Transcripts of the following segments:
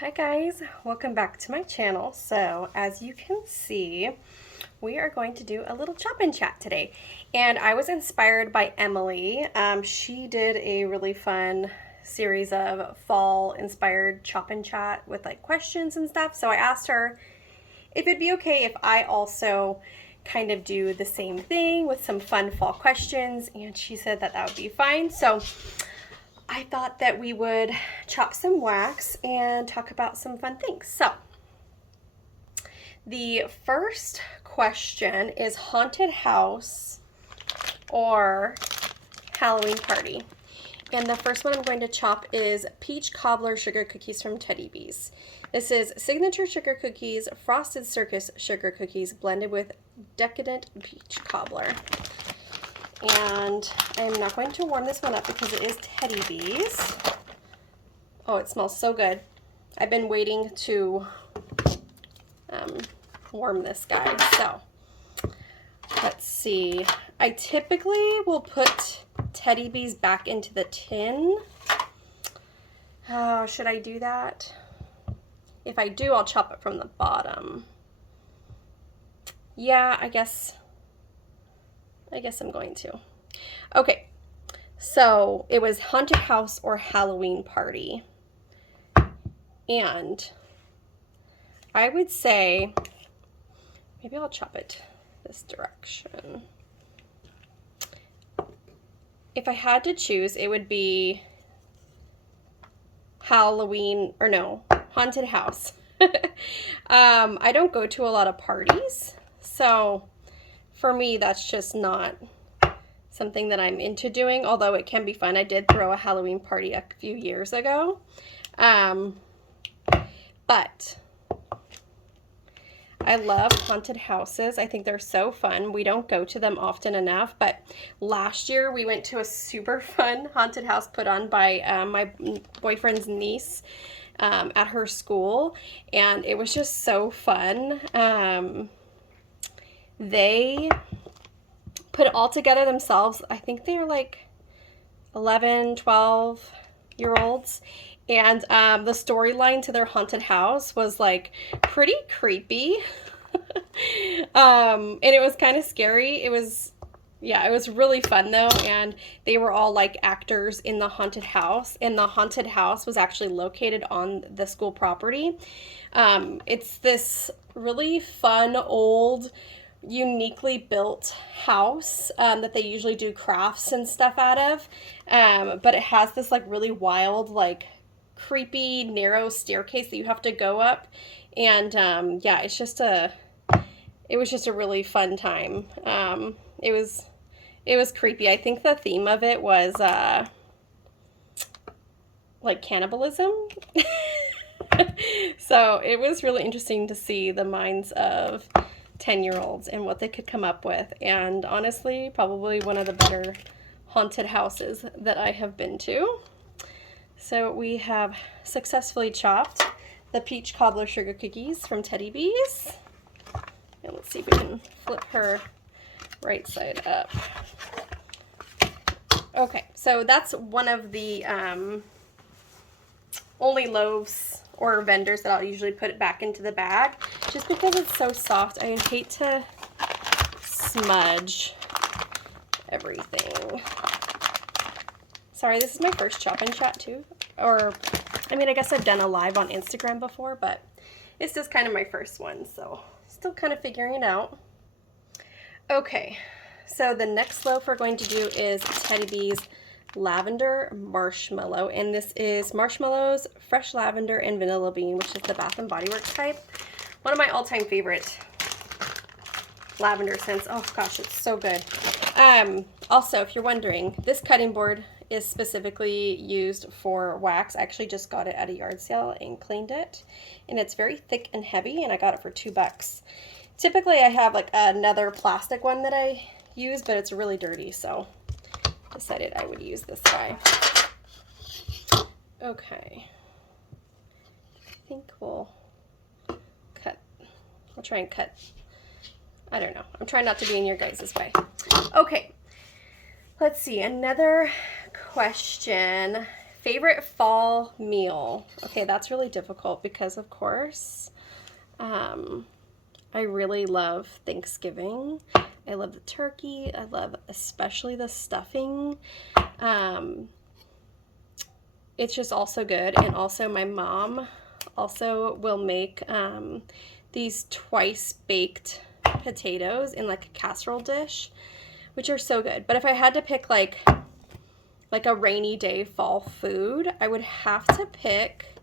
Hi guys, welcome back to my channel. So as you can see, we are going to do a little chop and chat today. And I was inspired by Emily. She did a really fun series of fall inspired chop and chat with like questions and stuff. So I asked her if it'd be okay if I also kind of do the same thing with some fun fall questions, and she said that that would be fine. So I thought that we would chop some wax and talk about some fun things. So the first question is haunted house or Halloween party. And the first one I'm going to chop is peach cobbler sugar cookies from Teddy Bees. This is signature sugar cookies, frosted circus sugar cookies blended with decadent peach cobbler. And I'm not going to warm this one up because it is Teddy Bees. Oh, it smells so good. I've been waiting to warm this guy. So let's see. I typically will put Teddy Bees back into the tin. Should I do that? If I do, I'll chop it from the bottom. Yeah, I guess I'm going to. Okay, so it was haunted house or Halloween party. And I would say, maybe I'll chop it this direction. If I had to choose, it would be Halloween, or no, haunted house. I don't go to a lot of parties, so for me, that's just not something that I'm into doing, although it can be fun. I did throw a Halloween party a few years ago. But I love haunted houses. I think they're so fun. We don't go to them often enough, but last year we went to a super fun haunted house put on by my boyfriend's niece at her school, and it was just so fun. They put it all together themselves. I think they were like 11, 12-year-olds. And the storyline to their haunted house was like pretty creepy. And it was kind of scary. It was really fun though. And they were all like actors in the haunted house. And the haunted house was actually located on the school property. It's this really fun, old, uniquely built house that they usually do crafts and stuff out of. But it has this like really wild, like creepy narrow staircase that you have to go up, and yeah, it was just a really fun time. It was creepy. I think the theme of it was like cannibalism. So it was really interesting to see the minds of 10-year-olds and what they could come up with, and honestly probably one of the better haunted houses that I have been to. So we have successfully chopped the peach cobbler sugar cookies from Teddy Bees. And let's see if we can flip her right side up. Okay, so that's one of the only loaves or vendors that I'll usually put it back into the bag, just because it's so soft. I hate to smudge everything. Sorry, this is my first chop and chat too. Or, I mean, I guess I've done a live on Instagram before, but it's just kind of my first one, so still kind of figuring it out. Okay, so the next loaf we're going to do is Teddy Bees Lavender Marshmallow, and this is marshmallows, fresh lavender, and vanilla bean, which is the Bath & Body Works type. One of my all-time favorite lavender scents. Oh gosh, it's so good. Also, if you're wondering, this cutting board is specifically used for wax. I actually just got it at a yard sale and cleaned it, and it's very thick and heavy, and I got it for $2. Typically I have like another plastic one that I use, but it's really dirty, so decided I would use this guy. Okay, I think we'll try and cut. I don't know, I'm trying not to be in your guys' way. Okay, let's see, another question. favorite fall meal. Okay, that's really difficult because, of course, I really love Thanksgiving. I love the turkey. I love especially the stuffing. It's just also good. And also my mom also will make these twice baked potatoes in like a casserole dish, which are so good. But if I had to pick like a rainy day fall food, I would have to pick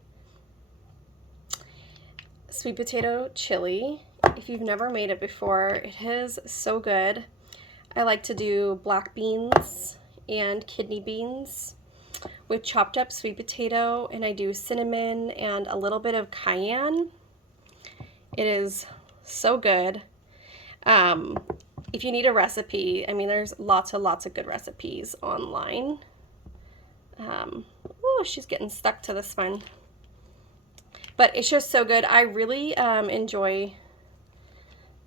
sweet potato chili. If you've never made it before, it is so good. I like to do black beans and kidney beans with chopped up sweet potato, and I do cinnamon and a little bit of cayenne. It is so good. If you need a recipe, I mean, there's lots and lots of good recipes online. Oh, she's getting stuck to this one. But it's just so good. I really enjoy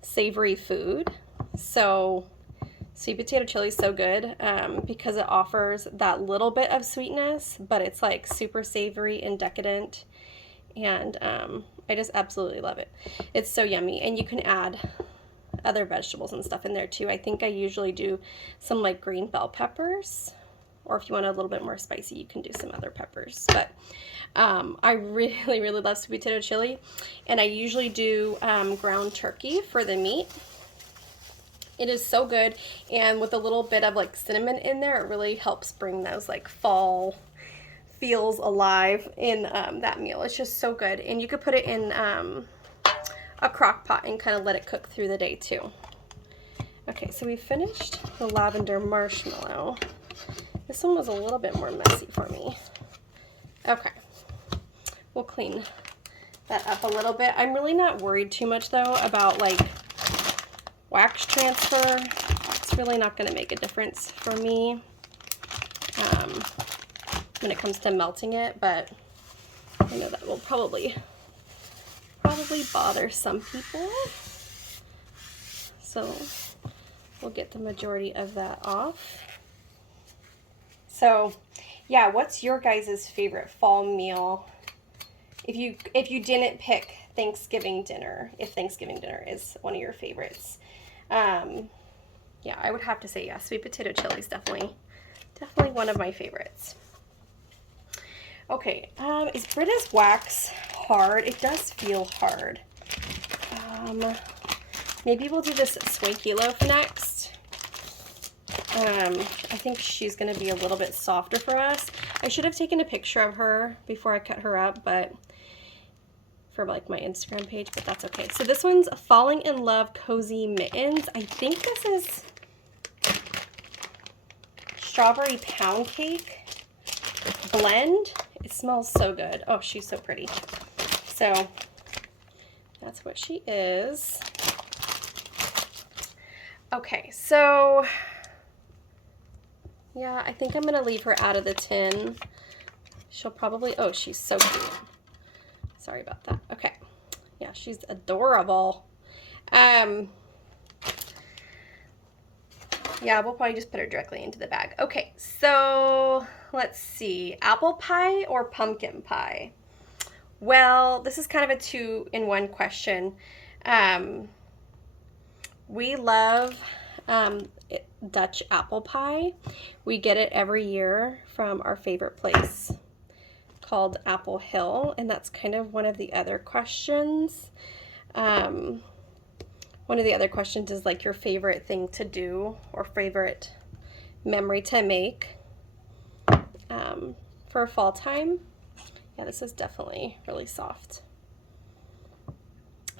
savory food. So sweet potato chili is so good because it offers that little bit of sweetness, but it's like super savory and decadent. And I just absolutely love it. It's so yummy. And you can add other vegetables and stuff in there too. I think I usually do some like green bell peppers, or if you want a little bit more spicy, you can do some other peppers. But I really, really love sweet potato chili. And I usually do ground turkey for the meat. It is so good. And with a little bit of like cinnamon in there, it really helps bring those like fall feels alive in that meal. It's just so good. And you could put it in a crock pot and kind of let it cook through the day too. Okay, so we finished the lavender marshmallow. This one was a little bit more messy for me. Okay, we'll clean that up a little bit. I'm really not worried too much though about like wax transfer. It's really not going to make a difference for me when it comes to melting it, but I know that will probably bother some people. So we'll get the majority of that off. So yeah, what's your guys' favorite fall meal? If you didn't pick Thanksgiving dinner, if Thanksgiving dinner is one of your favorites. Yeah, I would have to say, yeah, sweet potato chili is definitely one of my favorites. Okay, is Brita's wax hard? It does feel hard. Maybe we'll do this swanky loaf next. I think she's going to be a little bit softer for us. I should have taken a picture of her before I cut her up, but for like my Instagram page, but that's okay. So this one's Falling in Love Cozy Mittens. I think this is strawberry pound cake blend. It smells so good. Oh, she's so pretty. So that's what she is. Okay, so yeah, I think I'm gonna leave her out of the tin. She'll probably, oh, she's so cute. Sorry about that. Okay. Yeah, she's adorable. Yeah, we'll probably just put her directly into the bag. Okay, so let's see. Apple pie or pumpkin pie? Well, this is kind of a two-in-one question. We love Dutch apple pie. We get it every year from our favorite place called Apple Hill, and that's kind of one of the other questions. One of the other questions is like your favorite thing to do or favorite memory to make for fall time. Yeah, this is definitely really soft.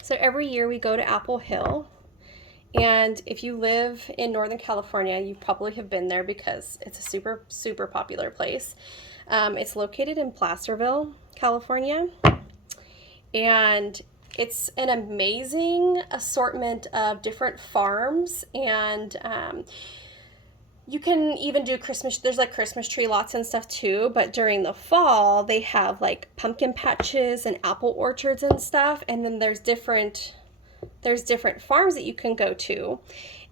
So every year we go to Apple Hill, and if you live in Northern California, you probably have been there because it's a super, super popular place. It's located in Placerville, California, and it's an amazing assortment of different farms, and you can even do there's like Christmas tree lots and stuff too, but during the fall, they have like pumpkin patches and apple orchards and stuff, and then there's different farms that you can go to,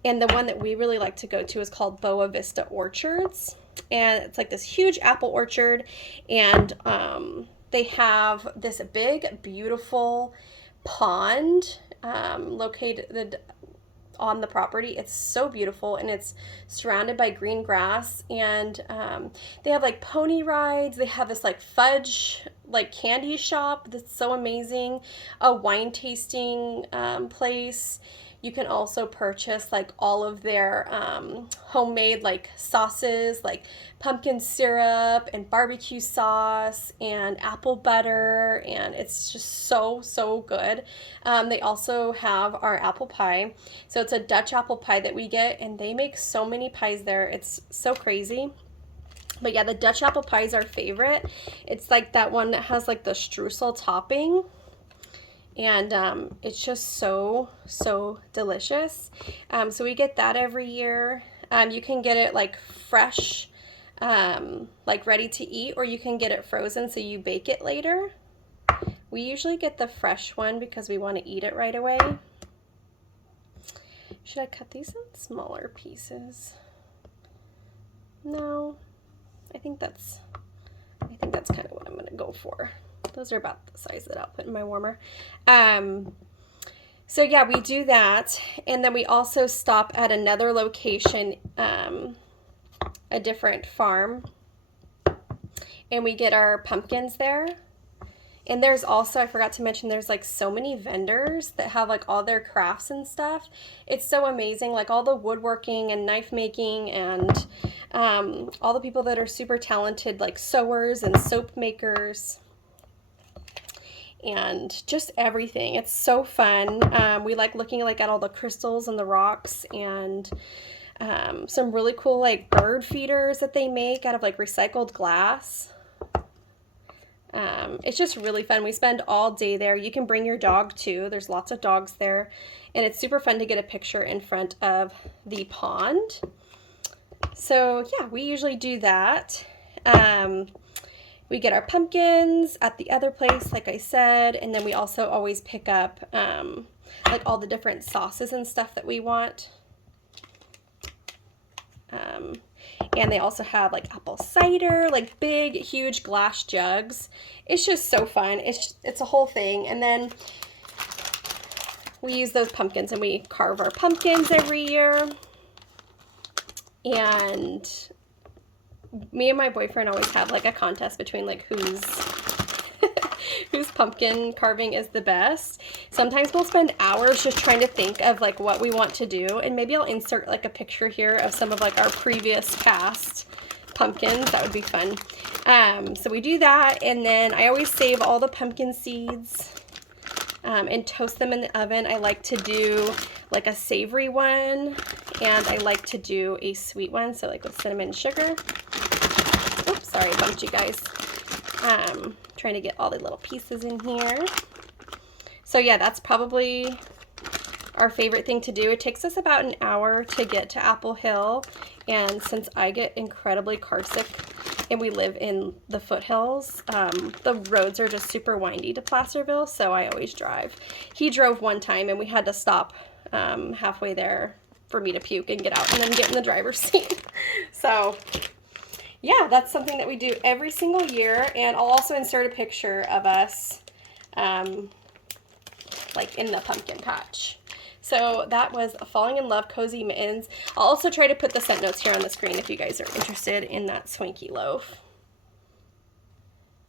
and the one that we really like to go to is called Boa Vista Orchards. and it's like this huge apple orchard, and they have this big, beautiful pond located on the property. It's so beautiful, and it's surrounded by green grass, and they have like pony rides. They have this like fudge like candy shop that's so amazing, a wine tasting place. You can also purchase like all of their homemade like sauces, like pumpkin syrup and barbecue sauce and apple butter, and it's just so good. They also have our apple pie. So it's a Dutch apple pie that we get, and they make so many pies there. It's so crazy. But yeah, the Dutch apple pie is our favorite. It's like that one that has like the streusel topping. And it's just so delicious. So we get that every year. You can get it like fresh, like ready to eat, or you can get it frozen so you bake it later. We usually get the fresh one because we want to eat it right away. Should I cut these in smaller pieces? No, I think that's kind of what I'm gonna go for. Those are about the size that I'll put in my warmer. So yeah, we do that, and then we also stop at another location, a different farm, and we get our pumpkins there. And there's also, I forgot to mention, there's like so many vendors that have like all their crafts and stuff. It's so amazing, like all the woodworking and knife making, and all the people that are super talented, like sewers and soap makers, and just everything. It's so fun. We like looking like at all the crystals and the rocks, and some really cool like bird feeders that they make out of like recycled glass. It's just really fun. We spend all day there. You can bring your dog too. There's lots of dogs there, and it's super fun to get a picture in front of the pond. So yeah, we usually do that. We get our pumpkins at the other place, like I said, and then we also always pick up like all the different sauces and stuff that we want. And they also have like apple cider, like big, huge glass jugs. It's just so fun. It's a whole thing. And then we use those pumpkins, and we carve our pumpkins every year. And me and my boyfriend always have like a contest between like whose pumpkin carving is the best. Sometimes we'll spend hours just trying to think of like what we want to do, and maybe I'll insert like a picture here of some of like our previous past pumpkins. That would be fun. So we do that, and then I always save all the pumpkin seeds and toast them in the oven. I like to do like a savory one, and I like to do a sweet one, so like with cinnamon and sugar. Oops, sorry, I bumped you guys. Trying to get all the little pieces in here. So yeah, that's probably our favorite thing to do. It takes us about an hour to get to Apple Hill, and since I get incredibly carsick and we live in the foothills, the roads are just super windy to Placerville, so I always drive. He drove one time, and we had to stop halfway there for me to puke and get out and then get in the driver's seat. So yeah, that's something that we do every single year, and I'll also insert a picture of us like in the pumpkin patch. So that was Falling in Love Cozy Mittens. I'll also try to put the scent notes here on the screen if you guys are interested in that swanky loaf.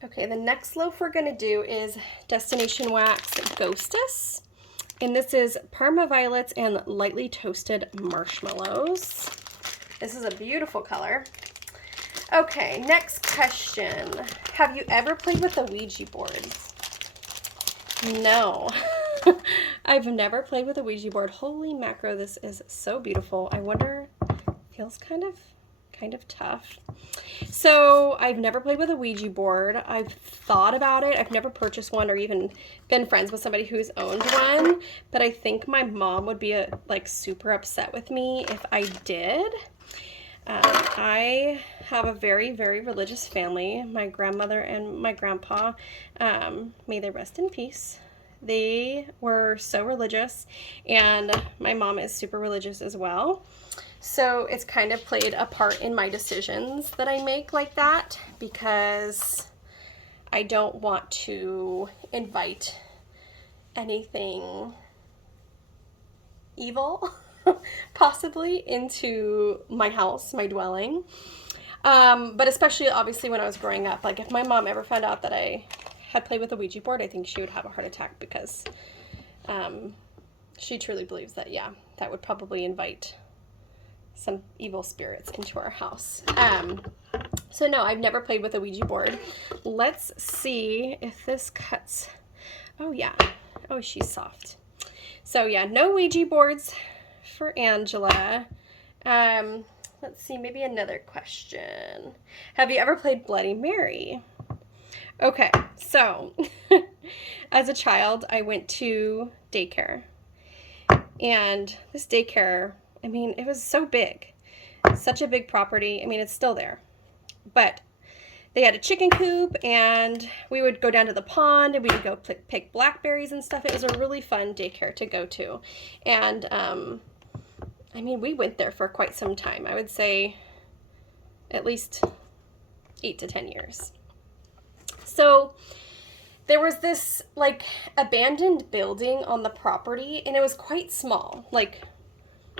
Okay, the next loaf we're going to do is Destination Wax Ghostess. And this is Parma Violets and lightly toasted marshmallows. This is a beautiful color. Okay, next question. Have you ever played with a Ouija board? No. I've never played with a Ouija board. Holy macro, this is so beautiful. I wonder, feels kind of tough. So I've never played with a Ouija board. I've thought about it. I've never purchased one or even been friends with somebody who's owned one, but I think my mom would be like super upset with me if I did. I have a very, very religious family. My grandmother and my grandpa, may they rest in peace. They were so religious, and my mom is super religious as well. So it's kind of played a part in my decisions that I make like that, because I don't want to invite anything evil possibly into my house, my dwelling. But especially obviously when I was growing up, like if my mom ever found out that I had played with a Ouija board, I think she would have a heart attack, because she truly believes that, yeah, that would probably invite some evil spirits into our house. So no, I've never played with a Ouija board. Let's see if this cuts. Oh yeah. Oh, she's soft. So yeah, no Ouija boards for Angela. Let's see, maybe another question. Have you ever played Bloody Mary? Okay, so as a child, I went to daycare. And this daycare, I mean, it was so big. Such a big property. I mean, it's still there. But they had a chicken coop, and we would go down to the pond, and we would go pick blackberries and stuff. It was a really fun daycare to go to. And, I mean, we went there for quite some time. I would say at least 8 to 10 years. So there was this, like, abandoned building on the property, and it was quite small. Like,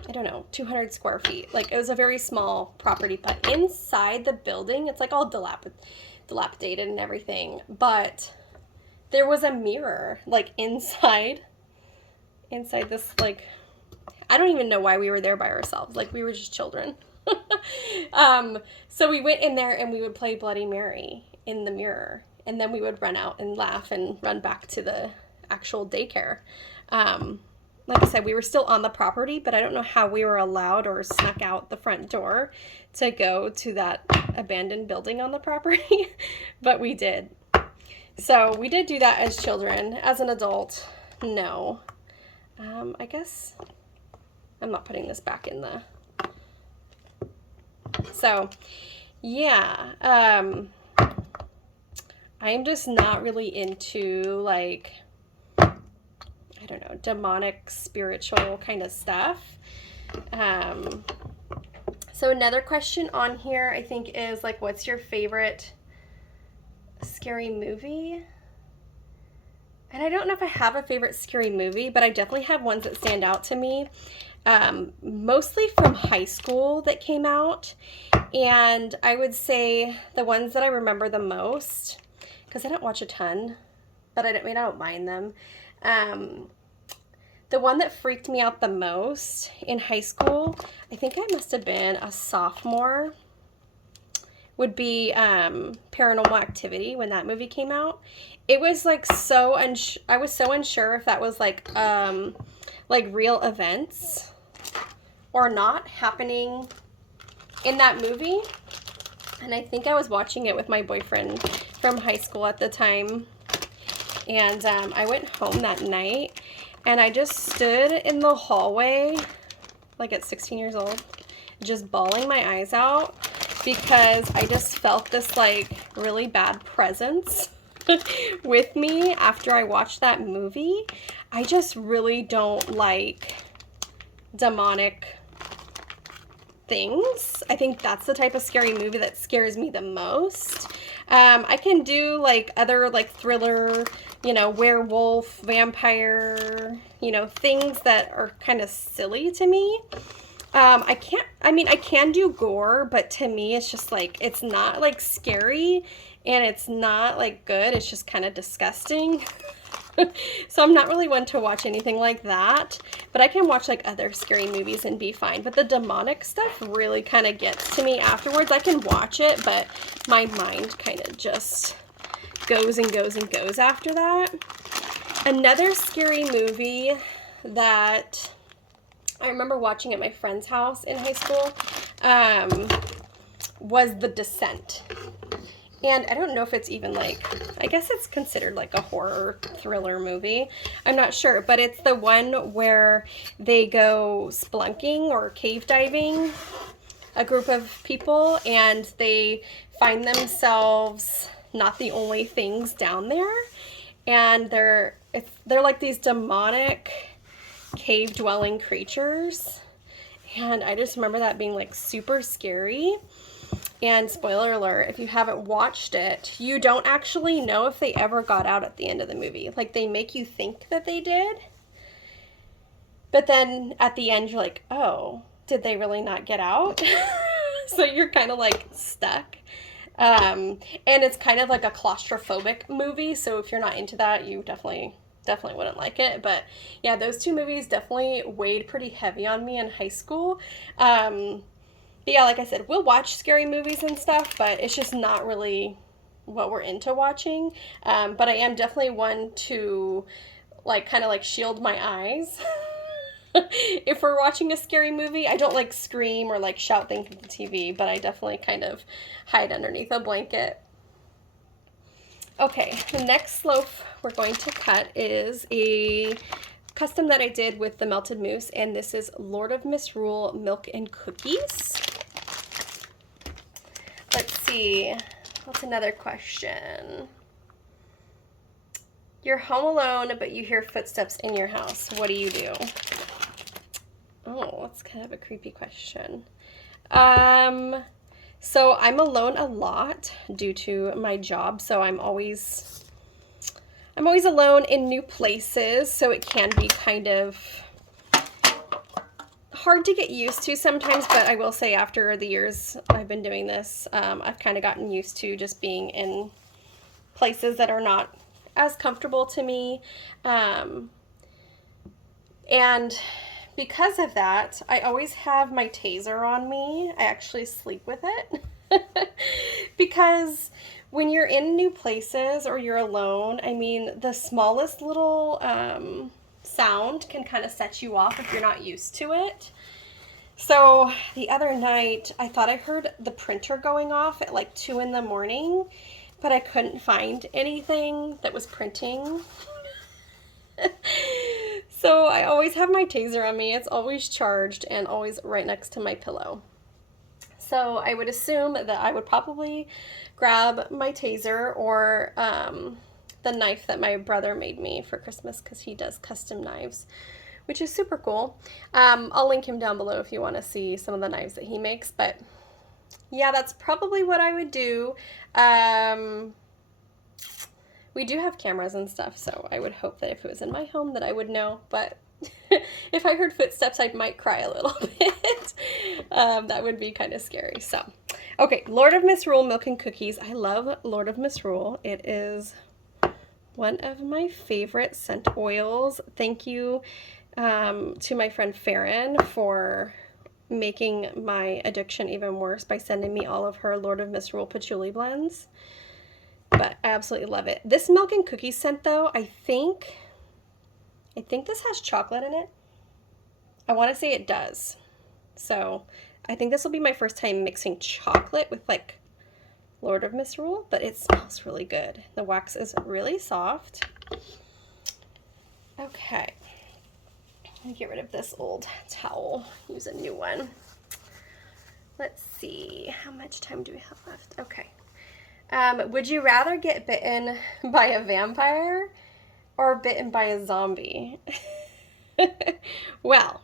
I don't know, 200 square feet. Like, it was a very small property, but inside the building, it's like all dilapidated and everything. But there was a mirror, like, inside this, like, I don't even know why we were there by ourselves. Like, we were just children. So we went in there and we would play Bloody Mary in the mirror. And then we would run out and laugh and run back to the actual daycare. Like I said, we were still on the property, but I don't know how we were allowed or snuck out the front door to go to that abandoned building on the property, but we did. So we did do that as children. As an adult, no. I guess I'm not putting this back in the... So, yeah. I'm just not really into, like, I don't know, demonic, spiritual kind of stuff. So another question on here, I think, is, like, what's your favorite scary movie? And I don't know if I have a favorite scary movie, but I definitely have ones that stand out to me. Mostly from high school that came out. And I would say the ones that I remember the most, because I don't watch a ton, but I don't mind them. The one that freaked me out the most in high school, I think I must have been a sophomore, would be Paranormal Activity when that movie came out. It was like I was so unsure if that was like real events or not happening in that movie. And I think I was watching it with my boyfriend from high school at the time. And I went home that night and I just stood in the hallway, like at 16 years old, just bawling my eyes out because I just felt this like really bad presence with me after I watched that movie. I just really don't like demonic things. I think that's the type of scary movie that scares me the most. I can do like other like thriller, werewolf, vampire, things that are kind of silly to me. I can do gore, but to me it's just like, it's not like scary and it's not like good. It's just kind of disgusting. So I'm not really one to watch anything like that, but I can watch like other scary movies and be fine. But the demonic stuff really kind of gets to me afterwards. I can watch it, but my mind kind of just goes and goes and goes after that. Another scary movie that I remember watching at my friend's house in high school was The Descent. And I don't know if it's even like, I guess it's considered like a horror thriller movie. I'm not sure, but it's the one where they go spelunking or cave diving, a group of people, and they find themselves not the only things down there. And they're like these demonic cave dwelling creatures. And I just remember that being like super scary. And spoiler alert, if you haven't watched it, you don't actually know if they ever got out at the end of the movie. Like, they make you think that they did. But then at the end, you're like, oh, did they really not get out? So you're kind of like stuck. And it's kind of like a claustrophobic movie. So if you're not into that, you definitely wouldn't like it. But yeah, those two movies definitely weighed pretty heavy on me in high school. But yeah, like I said, we'll watch scary movies and stuff, but it's just not really what we're into watching. But I am definitely one to like kind of like shield my eyes. If we're watching a scary movie, I don't like scream or like shout things at the TV, but I definitely kind of hide underneath a blanket. Okay, the next loaf we're going to cut is a custom that I did with the melted mousse, and this is Lord of Misrule Milk and Cookies. Let's see, what's another question? You're home alone, but you hear footsteps in your house. What do you do? Oh, that's kind of a creepy question. So I'm alone a lot due to my job, so I'm always alone in new places, so it can be kind of hard to get used to sometimes, but I will say after the years I've been doing this, I've kind of gotten used to just being in places that are not as comfortable to me. And because of that, I always have my taser on me. I actually sleep with it. Because when you're in new places or you're alone, I mean, the smallest little sound can kind of set you off if you're not used to it. So the other night, I thought I heard the printer going off at like 2 in the morning, but I couldn't find anything that was printing. So I always have my taser on me. It's always charged and always right next to my pillow. So I would assume that I would probably grab my taser or the knife that my brother made me for Christmas, because he does custom knives, which is super cool. I'll link him down below if you want to see some of the knives that he makes. But yeah, that's probably what I would do. We do have cameras and stuff, so I would hope that if it was in my home that I would know, but if I heard footsteps, I might cry a little bit. That would be kind of scary. So, okay, Lord of Misrule Milk and Cookies. I love Lord of Misrule. It is one of my favorite scent oils. Thank you to my friend Farron for making my addiction even worse by sending me all of her Lord of Misrule patchouli blends. But I absolutely love it. This milk and cookie scent, though, I think this has chocolate in it. I want to say it does. So I think this will be my first time mixing chocolate with like Lord of Misrule, but it smells really good. The wax is really soft. Okay. Let me get rid of this old towel. Use a new one. Let's see. How much time do we have left? Okay. Would you rather get bitten by a vampire or bitten by a zombie? Well,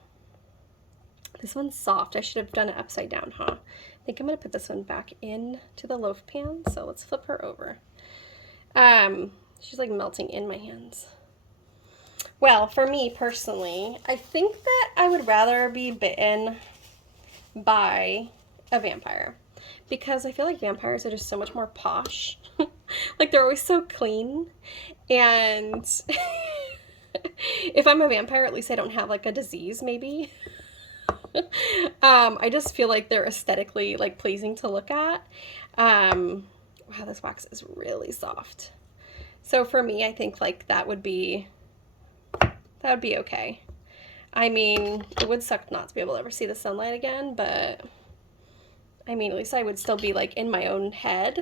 this one's soft. I should have done it upside down, huh? I think I'm going to put this one back into the loaf pan, so let's flip her over. She's like melting in my hands. Well, for me personally, I think that I would rather be bitten by a vampire, because I feel like vampires are just so much more posh. Like, they're always so clean. And if I'm a vampire, at least I don't have like a disease, maybe. I just feel like they're aesthetically like pleasing to look at. Wow, this wax is really soft. So for me, I think like that would be okay. I mean, it would suck not to be able to ever see the sunlight again, but I mean, at least I would still be like in my own head,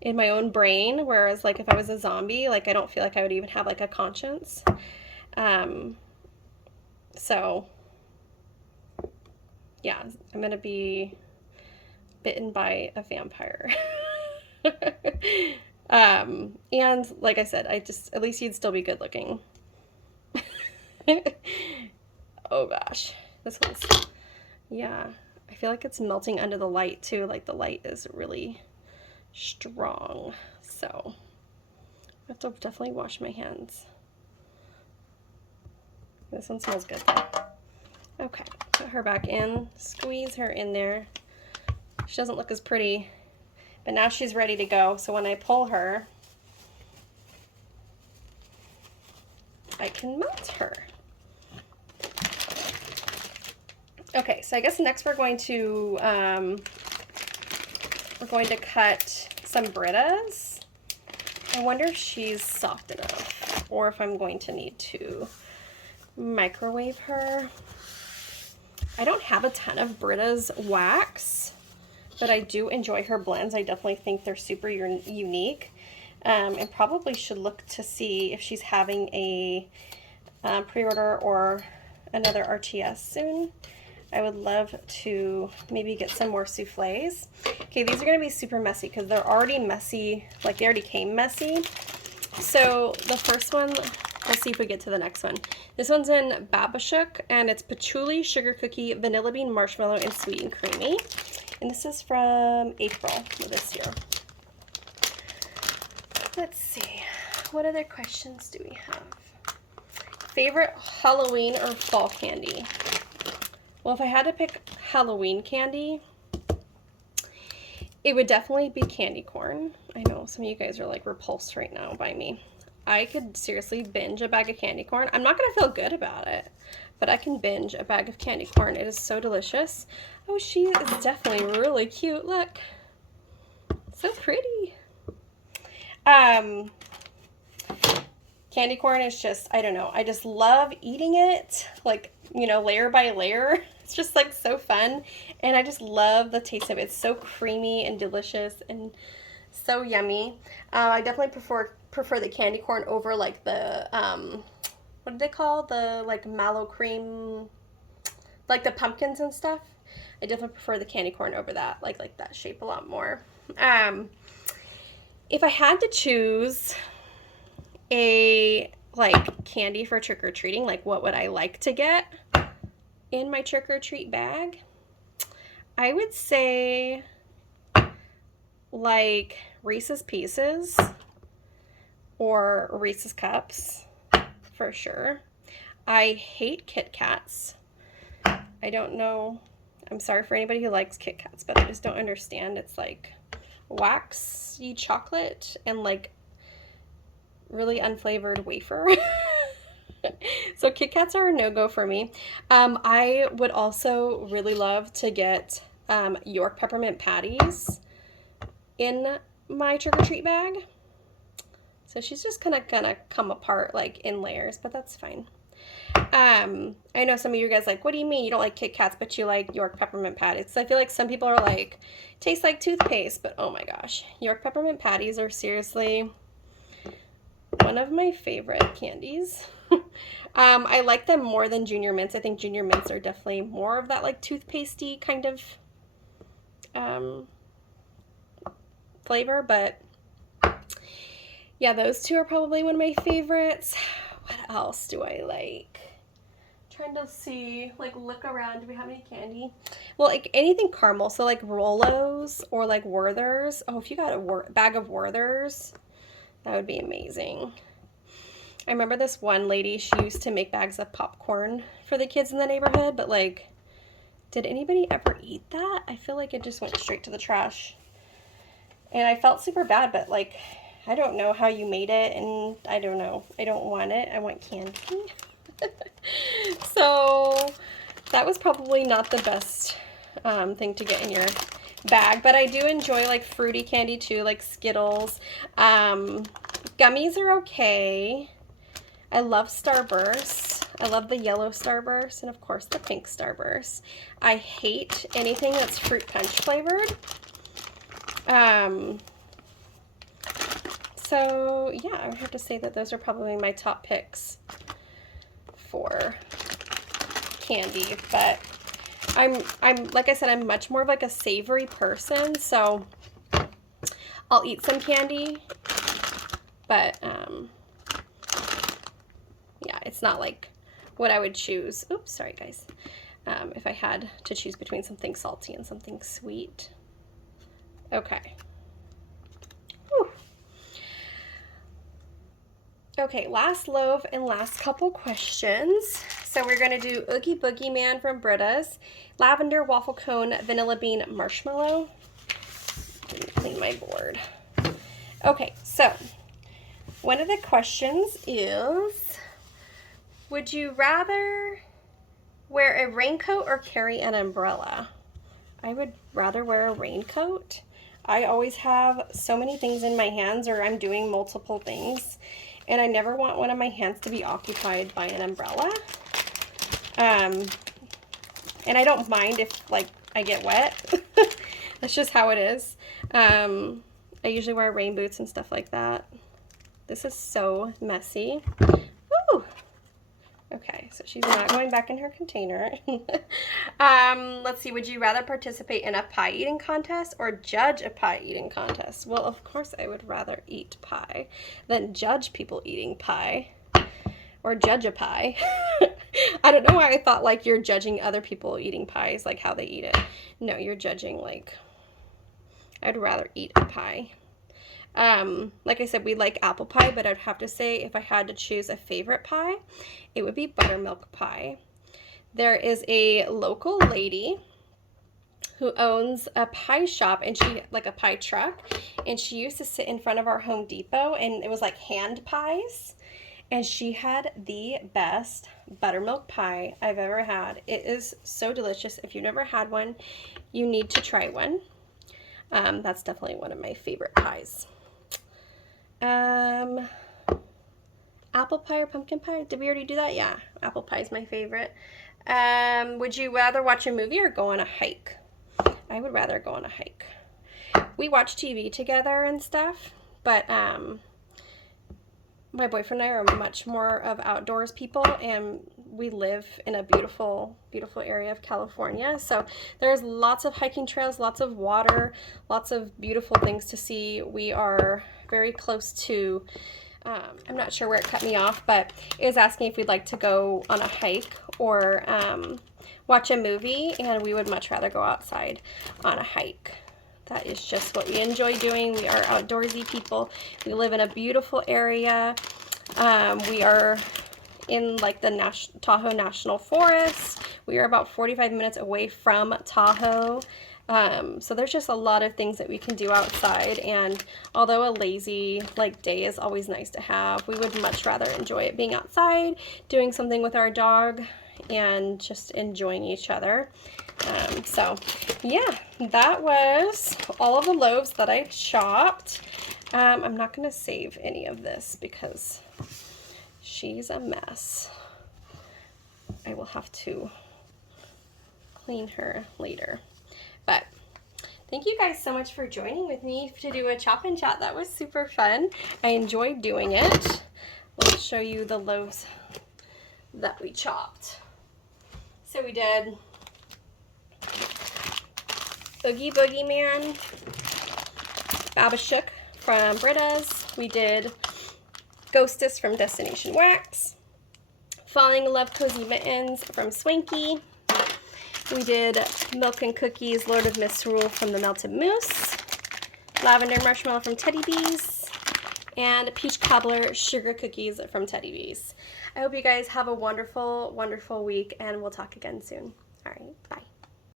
in my own brain, whereas like if I was a zombie, like I don't feel like I would even have like a conscience. So yeah, I'm gonna be bitten by a vampire. And like I said, at least you'd still be good looking. Oh gosh, this one's Yeah, I feel like it's melting under the light too. Like the light is really strong. So I have to definitely wash my hands. This one smells good though. Okay, put her back in, squeeze her in there. She doesn't look as pretty, but now she's ready to go. So when I pull her, I can melt her. Okay, so I guess next we're going to cut some Britas. I wonder if she's soft enough or if I'm going to need to microwave her. I don't have a ton of Britta's wax, but I do enjoy her blends. I definitely think they're super unique, and probably should look to see if she's having a pre-order or another RTS soon. I would love to maybe get some more souffles. Okay, these are going to be super messy because they're already messy, like they already came messy. So the first one, we'll see if we get to the next one. This one's in Babashuk, and it's patchouli, sugar cookie, vanilla bean, marshmallow, and sweet and creamy. And this is from April of this year. Let's see. What other questions do we have? Favorite Halloween or fall candy? Well, if I had to pick Halloween candy, it would definitely be candy corn. I know some of you guys are like repulsed right now by me. I could seriously binge a bag of candy corn. I'm not going to feel good about it, but I can binge a bag of candy corn. It is so delicious. Oh, she is definitely really cute. Look. So pretty. Candy corn is just, I don't know. I just love eating it, like, you know, layer by layer. It's just like so fun. And I just love the taste of it. It's so creamy and delicious and so yummy. I definitely prefer the candy corn over like the, what do they call the like mallow cream, like the pumpkins and stuff. I definitely prefer the candy corn over that, like that shape a lot more. If I had to choose a like candy for trick-or-treating, like what would I like to get in my trick-or-treat bag? I would say like Reese's Pieces or Reese's Cups for sure. I hate Kit Kats. I don't know. I'm sorry for anybody who likes Kit Kats, but I just don't understand. It's like waxy chocolate and like really unflavored wafer. So Kit Kats are a no-go for me. I would also really love to get York peppermint patties in my trick-or-treat bag. So she's just kind of gonna come apart like in layers, but that's fine. I know some of you guys like, what do you mean you don't like Kit Kats but you like York peppermint patties? So I feel like some people are like, tastes like toothpaste, but oh my gosh, York peppermint patties are seriously one of my favorite candies. I like them more than Junior Mints. I think Junior Mints are definitely more of that like toothpastey kind of flavor, but yeah, those two are probably one of my favorites. What else do I like? Trying to see, like look around. Do we have any candy? Well, like anything caramel. So like Rolos or like Werther's. Oh, if you got a bag of Werther's, that would be amazing. I remember this one lady, she used to make bags of popcorn for the kids in the neighborhood, but like, did anybody ever eat that? I feel like it just went straight to the trash. And I felt super bad, but like, I don't know how you made it, and I don't know. I don't want it. I want candy. So that was probably not the best thing to get in your bag, but I do enjoy like fruity candy too, like Skittles. Gummies are okay. I love Starburst. I love the yellow Starburst and of course the pink Starburst. I hate anything that's fruit punch flavored. So yeah, I would have to say that those are probably my top picks for candy, but I'm like I said, I'm much more of like a savory person, so I'll eat some candy, but yeah, it's not like what I would choose. Oops, sorry guys. if I had to choose between something salty and something sweet. Okay. Whew. Okay, last loaf and last couple questions. So we're going to do Oogie Boogie Man from Britta's, lavender waffle cone, vanilla bean marshmallow. Let me clean my board. Okay, so one of the questions is, would you rather wear a raincoat or carry an umbrella? I would rather wear a raincoat. I always have so many things in my hands, or I'm doing multiple things, and I never want one of my hands to be occupied by an umbrella. And I don't mind if, like, I get wet. That's just how it is. I usually wear rain boots and stuff like that. This is so messy. Woo! Okay, so she's not going back in her container. Let's see, would you rather participate in a pie eating contest or judge a pie eating contest? Well, of course I would rather eat pie than judge people eating pie. Or judge a pie. I don't know why I thought like you're judging other people eating pies, like how they eat it. No, you're judging like, I'd rather eat a pie. Like I said, we like apple pie, but I'd have to say if I had to choose a favorite pie, it would be buttermilk pie. There is a local lady who owns a pie shop, and she, like a pie truck, and she used to sit in front of our Home Depot, and it was like hand pies. And she had the best buttermilk pie I've ever had. It is so delicious. If you've never had one, you need to try one. That's definitely one of my favorite pies. Apple pie or pumpkin pie? Did we already do that? Yeah, apple pie is my favorite. Would you rather watch a movie or go on a hike? I would rather go on a hike. We watch TV together and stuff, but my boyfriend and I are much more of outdoors people, and we live in a beautiful, beautiful area of California. So there's lots of hiking trails, lots of water, lots of beautiful things to see. We are very close to, I'm not sure where it cut me off, but it was asking if we'd like to go on a hike or watch a movie, and we would much rather go outside on a hike. That is just what we enjoy doing. We are outdoorsy people. We live in a beautiful area. We are in like the Tahoe National Forest. We are about 45 minutes away from Tahoe. So there's just a lot of things that we can do outside. And although a lazy like day is always nice to have, we would much rather enjoy it being outside, doing something with our dog, and just enjoying each other. So yeah, that was all of the loaves that I chopped. I'm not going to save any of this because she's a mess. I will have to clean her later. But thank you guys so much for joining with me to do a chop and chat. That was super fun. I enjoyed doing it. Let's show you the loaves that we chopped. So we did Oogie Boogie Man, Baba Shook from Britta's. We did Ghostess from Destination Wax, Falling in Love Cozy Mittens from Swanky. We did Milk and Cookies Lord of Misrule from the Melted Mousse, Lavender Marshmallow from Teddy Bees, and Peach Cobbler Sugar Cookies from Teddy Bees. I hope you guys have a wonderful, wonderful week, and we'll talk again soon. All right, bye.